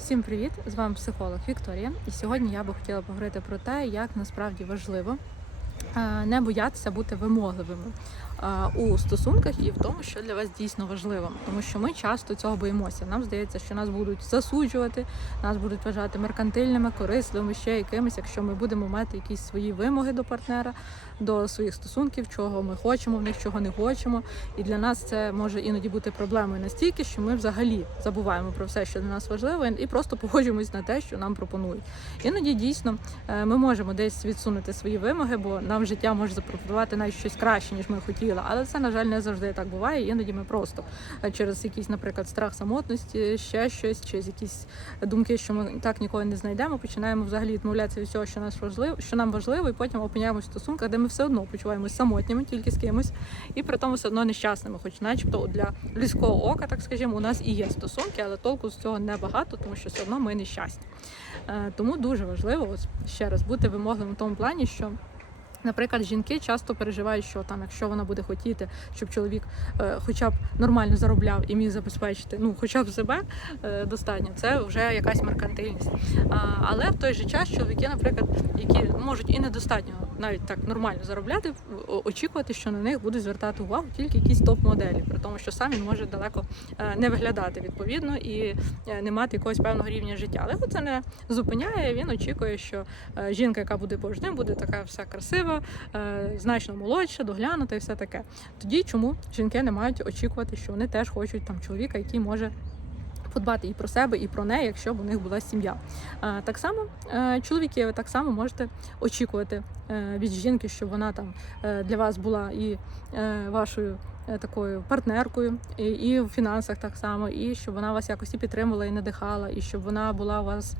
Всім привіт! З вами психолог Вікторія. І сьогодні я би хотіла поговорити про те, як насправді важливо е, не боятися бути вимогливими у стосунках і в тому, що для вас дійсно важливо. Тому що ми часто цього боїмося. Нам здається, що нас будуть засуджувати, нас будуть вважати меркантильними, корисливими, ще якимись, якщо ми будемо мати якісь свої вимоги до партнера, до своїх стосунків, чого ми хочемо в них, чого не хочемо. І для нас це може іноді бути проблемою настільки, що ми взагалі забуваємо про все, що для нас важливо, і просто погоджуємось на те, що нам пропонують. Іноді дійсно е, ми можемо десь відсунути свої вимоги, бо нам життя може запропонувати навіть щось краще, ніж ми хотіли. Але це, на жаль, не завжди так буває. Іноді ми просто е, через якийсь, наприклад, страх самотності, ще щось, через якісь думки, що ми так ніколи не знайдемо, починаємо взагалі відмовлятися від всього, що нас важливо, що нам важливо, і потім опиняємось в стосунках, де ми все одно почуваємося самотніми, тільки з кимось, і при тому все одно нещасними, хоч, начебто, для людського ока, так скажімо, у нас і є стосунки, але толку з цього небагато, тому що все одно ми нещасні. Е, Тому дуже важливо ось ще раз бути вимогливим в тому плані, що. Наприклад, жінки часто переживають, що там, якщо вона буде хотіти, щоб чоловік е, хоча б нормально заробляв і міг забезпечити, ну хоча б себе е, достатньо, це вже якась меркантильність. А, але в той же час чоловіки, наприклад, які можуть і недостатньо навіть так нормально заробляти, очікувати, що на них будуть звертати увагу тільки якісь топ-моделі, при тому, що сам він може далеко е, не виглядати відповідно і е, не мати якогось певного рівня життя. Але це не зупиняє. Він очікує, що е, жінка, яка буде поруч ним, буде така вся красива, значно молодша, доглянута і все таке. Тоді чому жінки не мають очікувати, що вони теж хочуть там чоловіка, який може. Подбати і про себе, і про неї, якщо б у них була сім'я. Е, Так само е, чоловіки, ви так само можете очікувати е, від жінки, щоб вона там для вас була і вашою такою партнеркою, і, і в фінансах так само, і щоб вона вас якось і підтримувала і надихала, і щоб вона була у вас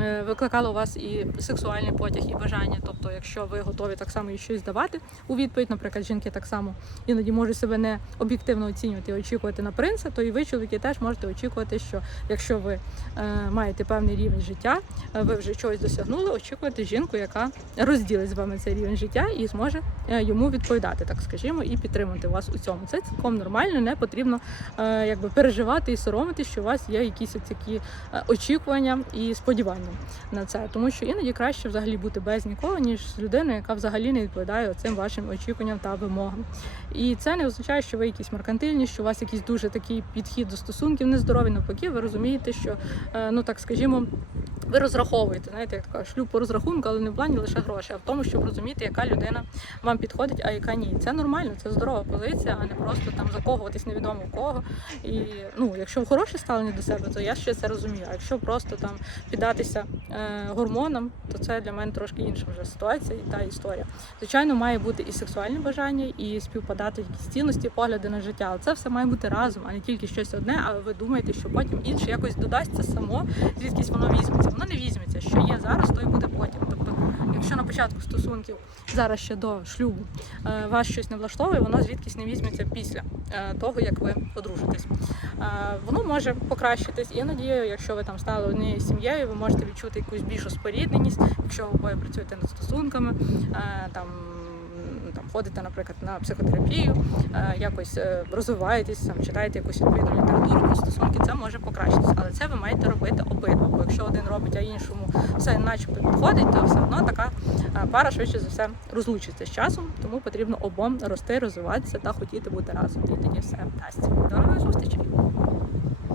е, викликала у вас і сексуальний потяг, і бажання. Тобто, якщо ви готові так само їй щось давати у відповідь, наприклад, жінки так само іноді можуть себе не об'єктивно оцінювати і очікувати на принца, то і ви, чоловіки, теж можете очікувати, що якщо ви е, маєте певний рівень життя, е, ви вже чогось досягнули, очікувати жінку, яка розділить з вами цей рівень життя і зможе е, йому відповідати, так скажімо, і підтримати вас у цьому. Це цілком нормально, не потрібно е, якби переживати і соромитись, що у вас є якісь такі е, очікування і сподівання на це, тому що іноді краще взагалі бути без нікого, ніж з людиною, яка взагалі не відповідає цим вашим очікуванням та вимогам. І це не означає, що ви якісь меркантильні, що у вас якийсь дуже такий підхід до стосунків нездоровий. Навпаки, ви розумієте, що е, ну так скажімо. Ви розраховуєте, знаєте, як така шлюб по розрахунку, але не в плані лише грошей, а в тому, щоб розуміти, яка людина вам підходить, а яка ні. Це нормально, це здорова позиція, не просто там закохуватись невідомо в кого. І ну, якщо хороше ставлення до себе, то я ще це розумію. А якщо просто там піддатися е, гормонам, то це для мене трошки інша вже ситуація і та історія. Звичайно, має бути і сексуальне бажання, і співпадати якісь цінності, погляди на життя. Але це все має бути разом, а не тільки щось одне. А ви думаєте, що потім інше якось додасться само, звідкись воно візьметься. Воно не візьметься. Що є зараз, то і буде потім. Якщо на початку стосунків зараз ще до шлюбу е, вас щось не влаштовує, воно звідкись не візьметься після е, того, як ви одружитесь. Е, Воно може покращитись. Іноді, якщо ви там стали однією сім'єю, ви можете відчути якусь більшу спорідненість, якщо ви обоє працюєте над стосунками, там. Там ходите, наприклад, на психотерапію, якось розвиваєтесь, там читаєте якусь відповідну літературу стосунки, це може покращитися. Але це ви маєте робити обидва. Якщо один робить, а іншому все начебто підходить, то все одно така е, пара швидше за все розлучиться з часом. Тому потрібно обом рости, розвиватися та хотіти бути разом. І тоді все вдасться. До нових зустрічей!